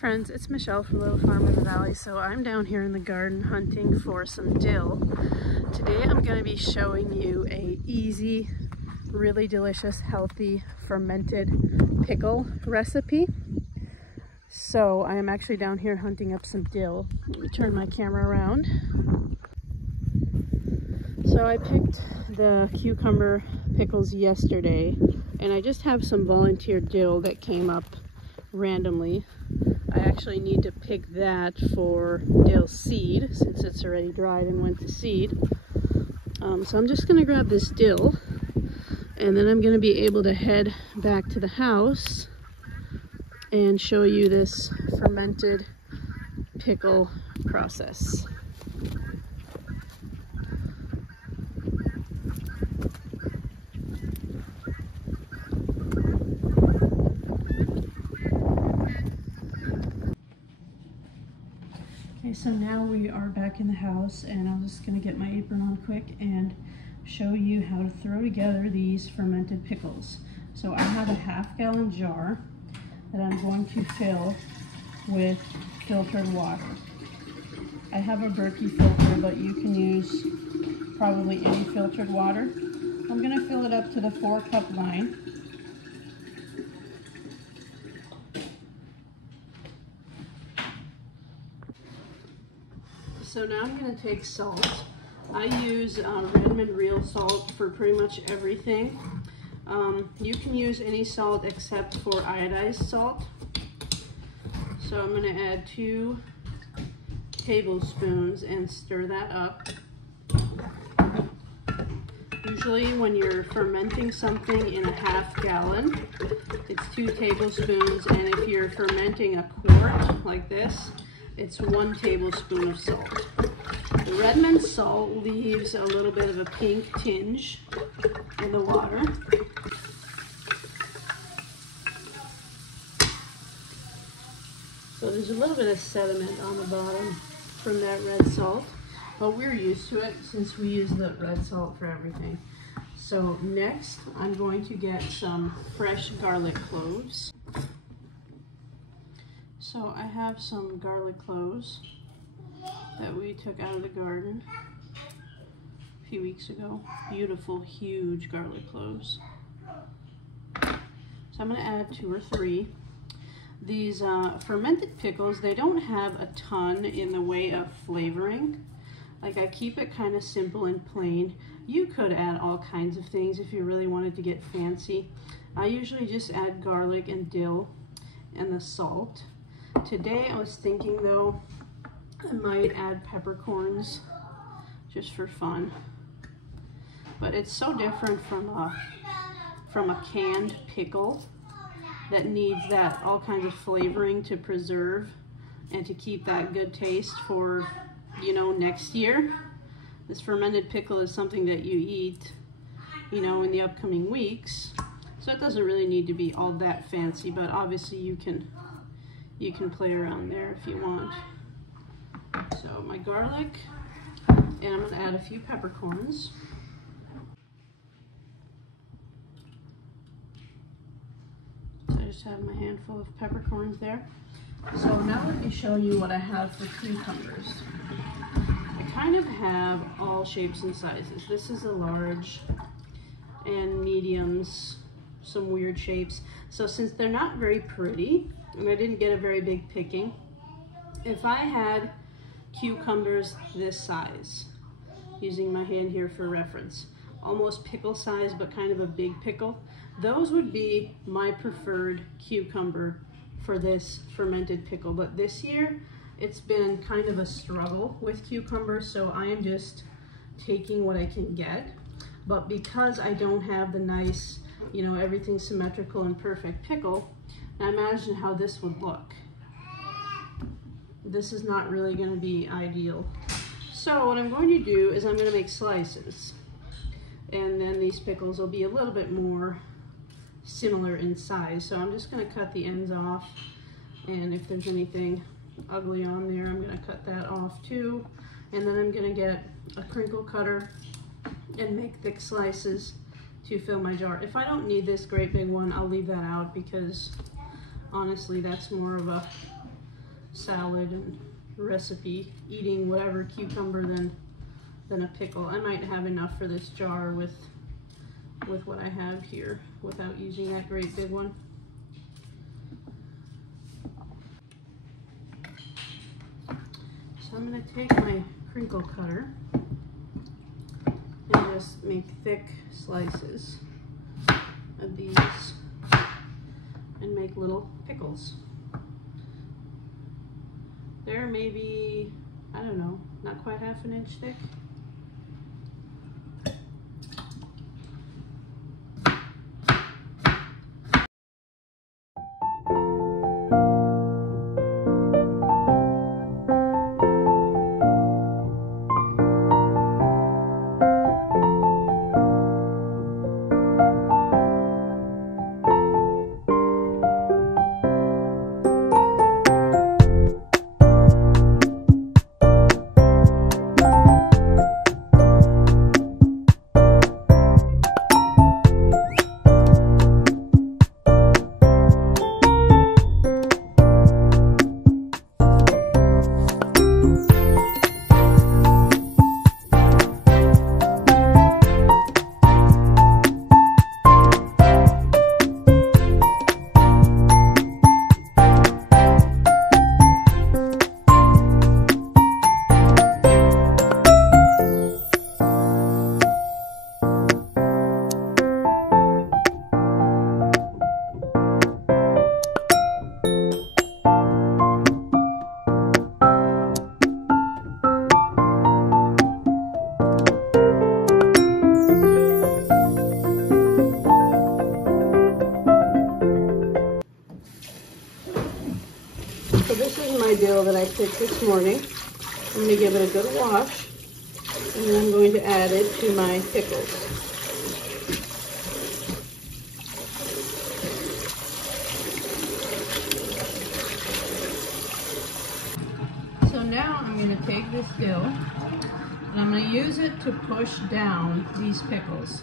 friends, it's Michelle from Little Farm in the Valley. So I'm down here in the garden hunting for some dill. Today I'm going to be showing you a easy, really delicious, healthy, fermented pickle recipe. So I am actually down here hunting up some dill. Let me turn my camera around. So I picked the cucumber pickles yesterday, and I just have some volunteer dill that came up randomly. I actually need to pick that for dill seed since it's already dried and went to seed. So I'm just going to grab this dill, and then I'm going to be able to head back to the house and show you this fermented pickle process. Okay, so now we are back in the house, and I'm just going to get my apron on quick and show you how to throw together these fermented pickles. So I have a half-gallon jar that I'm going to fill with filtered water. I have a Berkey filter, but you can use probably any filtered water. I'm going to fill it up to the 4-cup line. So now I'm going to take salt. I use Redmond real salt for pretty much everything. You can use any salt except for iodized salt. So I'm going to add 2 tablespoons and stir that up. Usually when you're fermenting something in a half-gallon, it's 2 tablespoons, and if you're fermenting a quart like this, it's 1 tablespoon of salt. The Redmond salt leaves a little bit of a pink tinge in the water. So there's a little bit of sediment on the bottom from that red salt, but we're used to it since we use the red salt for everything. So next, I'm going to get some fresh garlic cloves. So I have some garlic cloves that we took out of the garden a few weeks ago. Beautiful, huge garlic cloves. So I'm going to add 2 or 3. These fermented pickles, they don't have a ton in the way of flavoring. Like, I keep it kind of simple and plain. You could add all kinds of things if you really wanted to get fancy. I usually just add garlic and dill and the salt. Today I was thinking though I might add peppercorns just for fun, but it's so different from a canned pickle that needs that all kinds of flavoring to preserve and to keep that good taste for, you know, next year. This fermented pickle is something that you eat, you know, in the upcoming weeks, so it doesn't really need to be all that fancy, but obviously you can play around there if you want. So my garlic, and I'm going to add a few peppercorns. So I just have my handful of peppercorns there. So now let me show you what I have for cucumbers. I kind of have all shapes and sizes. This is a large, and mediums, some weird shapes. So since they're not very pretty, and I didn't get a very big picking, if I had cucumbers this size, using my hand here for reference, almost pickle size but kind of a big pickle, those would be my preferred cucumber for this fermented pickle. But this year it's been kind of a struggle with cucumbers, so I am just taking what I can get. But because I don't have the nice, you know, everything symmetrical and perfect pickle, now imagine how this would look. This is not really going to be ideal. So what I'm going to do is I'm going to make slices, and then these pickles will be a little bit more similar in size. So I'm just going to cut the ends off, and if there's anything ugly on there, I'm going to cut that off too. And then I'm going to get a crinkle cutter and make thick slices to fill my jar. If I don't need this great big one, I'll leave that out because honestly that's more of a salad and recipe, eating whatever cucumber than a pickle. I might have enough for this jar with what I have here without using that great big one. So I'm going to take my crinkle cutter and just make thick slices of these and make little pickles. They're maybe, I don't know, not quite half an inch thick. So this is my dill that I picked this morning. I'm going to give it a good wash, and then I'm going to add it to my pickles. So now I'm going to take this dill, and I'm going to use it to push down these pickles,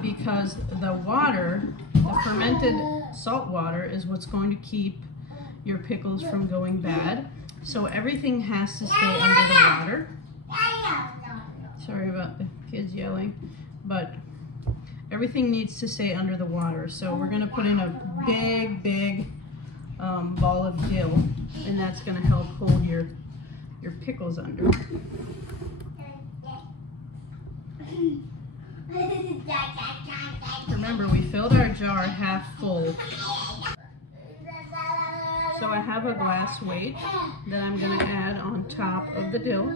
because the water, the fermented salt water, is what's going to keep your pickles from going bad. So everything has to stay under the water. Sorry about the kids yelling, but everything needs to stay under the water. So we're going to put in a big ball of dill, and that's going to help hold your pickles under. Remember, we filled our jar half full. So I have a glass weight that I'm going to add on top of the dill.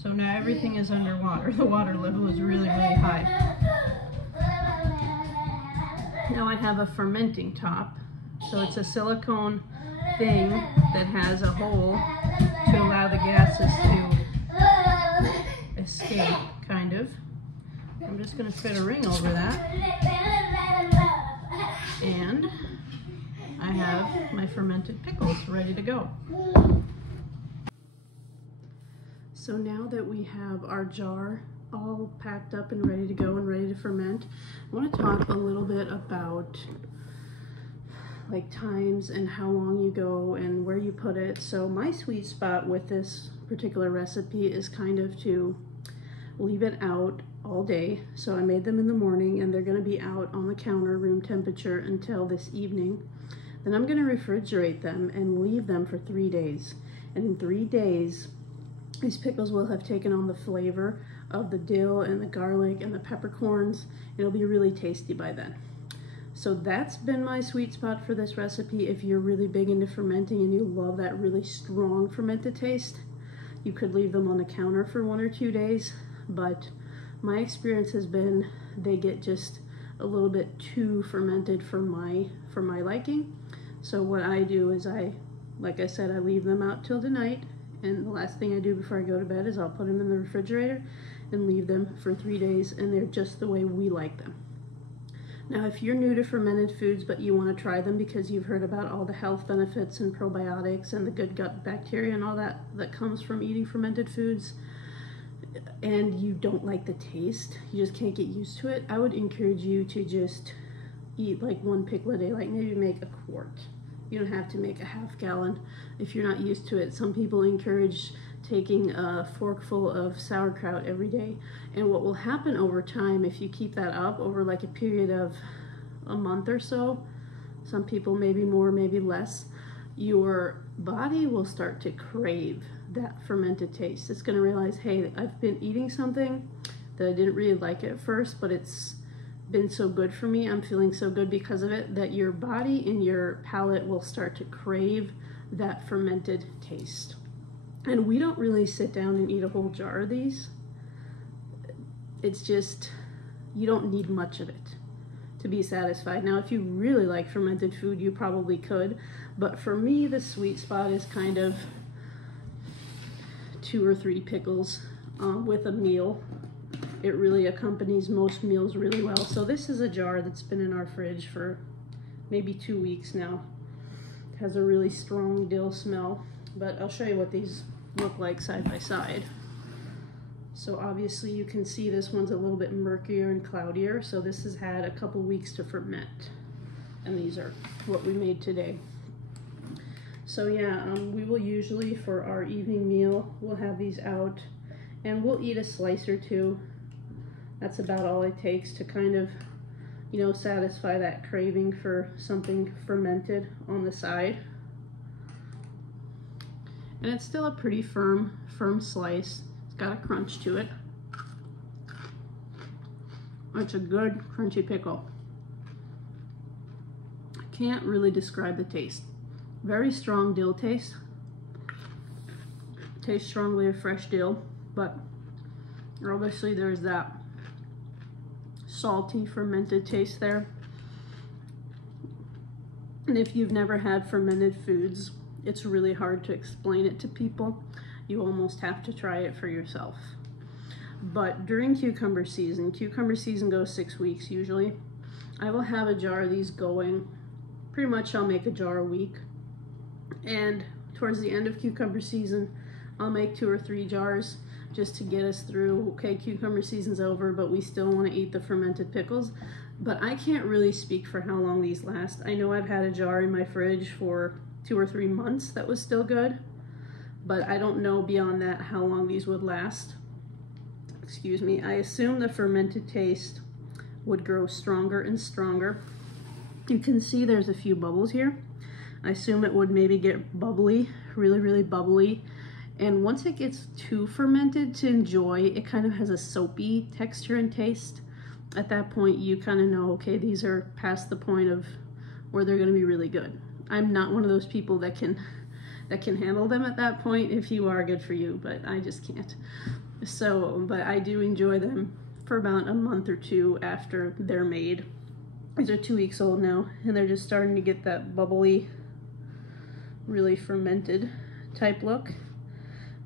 So now everything is underwater. The water level is really high. Now I have a fermenting top. So it's a silicone thing that has a hole to allow the gases to escape, kind of. I'm just going to fit a ring over that. And I have my fermented pickles ready to go. So now that we have our jar all packed up and ready to go and ready to ferment, I want to talk a little bit about like times and how long you go and where you put it. So my sweet spot with this particular recipe is kind of to leave it out all day. So I made them in the morning, and they're going to be out on the counter room temperature until this evening. Then I'm going to refrigerate them and leave them for 3 days. And in 3 days, these pickles will have taken on the flavor of the dill and the garlic and the peppercorns. It'll be really tasty by then. So that's been my sweet spot for this recipe. If you're really big into fermenting and you love that really strong fermented taste, you could leave them on the counter for 1 or 2 days. But my experience has been they get just a little bit too fermented for my liking. So what I do is like I said, I leave them out till the night, and the last thing I do before I go to bed is I'll put them in the refrigerator and leave them for 3 days, and they're just the way we like them. Now, if you're new to fermented foods but you want to try them because you've heard about all the health benefits and probiotics and the good gut bacteria and all that comes from eating fermented foods, and you don't like the taste, you just can't get used to it, I would encourage you to just eat like 1 pickle a day, like maybe make a quart You don't have to make a half gallon if you're not used to it. Some people encourage taking a forkful of sauerkraut every day. And what will happen over time, if you keep that up over like a period of a month or so, some people maybe more, maybe less, your body will start to crave that fermented taste. It's gonna realize, hey, I've been eating something that I didn't really like at first, but it's been so good for me, I'm feeling so good because of it, that your body and your palate will start to crave that fermented taste. And we don't really sit down and eat a whole jar of these. It's just, you don't need much of it to be satisfied. Now, if you really like fermented food, you probably could, but for me, the sweet spot is kind of 2 or 3 pickles with a meal. It really accompanies most meals really well. So this is a jar that's been in our fridge for maybe 2 weeks now. It has a really strong dill smell, but I'll show you what these look like side by side. So obviously you can see this one's a little bit murkier and cloudier. So this has had a couple weeks to ferment. And these are what we made today. So yeah, we will usually, for our evening meal, we'll have these out and we'll eat a slice or two. That's about all it takes to kind of, you know, satisfy that craving for something fermented on the side. And it's still a pretty firm slice. It's got a crunch to it. It's a good crunchy pickle. I can't really describe the taste. Very strong dill taste. Tastes strongly of fresh dill, but obviously there's that salty fermented taste there. And if you've never had fermented foods, it's really hard to explain it to people. You almost have to try it for yourself. But during cucumber season goes 6 weeks usually, I will have a jar of these going. Pretty much I'll make a jar a week. And towards the end of cucumber season, I'll make 2 or 3 jars just to get us through. Okay, cucumber season's over, but we still want to eat the fermented pickles. But I can't really speak for how long these last. I know I've had a jar in my fridge for 2 or 3 months that was still good, but I don't know beyond that how long these would last. Excuse me. I assume the fermented taste would grow stronger and stronger. You can see there's a few bubbles here. I assume it would maybe get bubbly, really, really bubbly. And once it gets too fermented to enjoy, it kind of has a soapy texture and taste. At that point, you kind of know, okay, these are past the point of where they're going to be really good. I'm not one of those people that can handle them at that point. If you are, good for you, but I just can't. So, but I do enjoy them for about a month or 2 after they're made. These are 2 weeks old now, and they're just starting to get that bubbly, really fermented type look.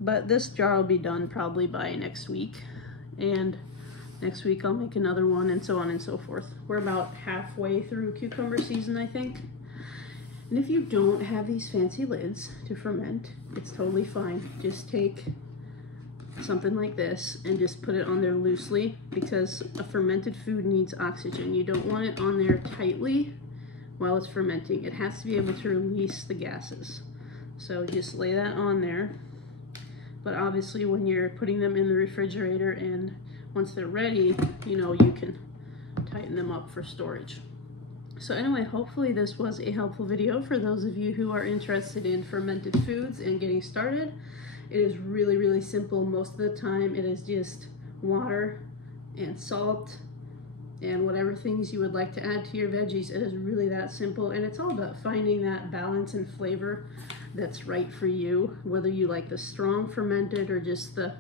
But this jar will be done probably by next week, and next week I'll make another one, and so on and so forth. We're about halfway through cucumber season, I think. And if you don't have these fancy lids to ferment, it's totally fine. Just take something like this and just put it on there loosely, because a fermented food needs oxygen. You don't want it on there tightly while it's fermenting. It has to be able to release the gases. So just lay that on there. But obviously when you're putting them in the refrigerator and once they're ready, you know, you can tighten them up for storage. So anyway, hopefully this was a helpful video for those of you who are interested in fermented foods and getting started. It is really, really simple. Most of the time it is just water and salt and whatever things you would like to add to your veggies. It is really that simple, and it's all about finding that balance and flavor that's right for you, whether you like the strong fermented or just the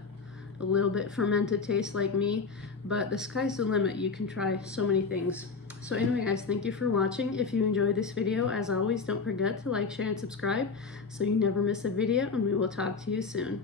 a little bit fermented taste like me. But the sky's the limit. You can try so many things. So anyway guys, thank you for watching. If you enjoyed this video, as always, don't forget to like, share, and subscribe so you never miss a video, and we will talk to you soon.